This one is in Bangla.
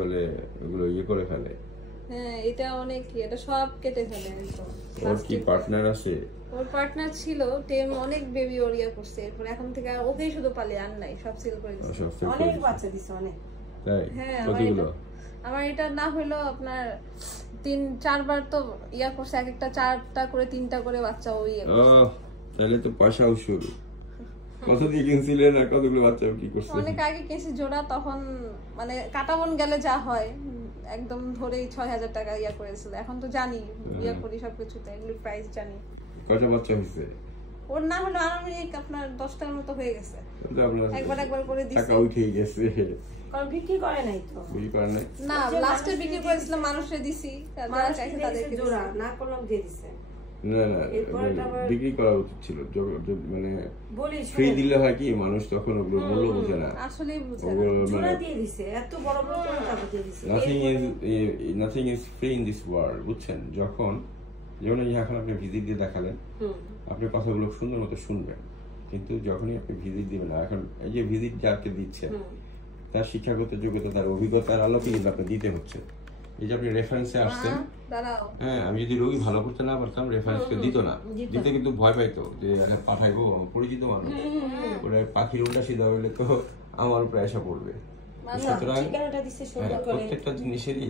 বলে ওগুলো ইয়ে করে ফেলে। হ্যাঁ, এটা অনেক এটা সব কেটে ফেলে একদম। ওর কি পার্টনার আছে? ওর পার্টনার ছিল, টেম অনেক বেবি ওরিয়া করছে, এরপর এখন থেকে ওকেই শুধু পালে, আর নাই, সব সেল করে দিছে। অনেক বাচ্চা দিছে অনেক। তাই? হ্যাঁ, আমার এটা না হলো আপনার 3-4 বার তো ইয়া করছে, এক একটা 4টা করে 3টা করে বাচ্চা ওই তাহলে তো পয়সা উসুল। কত দিয়ে কিনছিলেন আর কতগুলো বাচ্চা কি করছে? অনেক আগে কেসি জোড়া, তখন মানে কাটাবন গেলে যা হয় একদম ধরেই 6000 টাকা ইয়া করেছিল। এখন তো জানি ইয়া করি সবকিছুতে, এগুলোর প্রাইস জানি। কয়টা বাচ্চা হয়েছে? ওর না হলো আনুমানিক আপনার 10টার মতো হয়ে গেছে। একবার করে দিছি, টাকা উঠে গেছে। কারণ বিক্রি করে নাই তো। বিক্রি করে নাই না, লাস্টে বিক্রি করেছিলাম, মানুষে দিছি, যারা চাইছে তাদেরকে জোড়া না করলাম দিয়ে দিছে। না বিক্রি করা উচিত ছিল, মানে ফ্রি দিলে হয় কি মানুষ তখন ওগুলো মূল্য বোঝে না, আসলেই বুঝে না। জোড়া দিয়ে দিছে, এত বড় বড় করে টাকা দিয়ে দিছে। Nothing is free in this world, বুঝছেন? যেমন এখন আপনি ভিজিট দিয়ে দেখালেন, আপনি কথাগুলো সুন্দর মতো শুনবেন, কিন্তু যখনই আপনি ভিজিট দিবেন না, এখন এই যে ভিজিট যাকে দিচ্ছেন তার শিক্ষাগত যোগ্যতা, তার অভিজ্ঞতার আলোকে কিন্তু আপনি দিতে হচ্ছে। এই যে আপনি রেফারেন্সে আসছেন, হ্যাঁ, আমি যদি রোগী ভালো করতে না পারতাম রেফারেন্সকে দিত না, দিতে কিন্তু ভয় পাইতো যে পাঠাইবো পরিচিত মানুষ, ওরা পাখির উল্টা সিধা হইলে তো আমার প্রায় এসে পড়বে। সুতরাং প্রত্যেকটা জিনিসেরই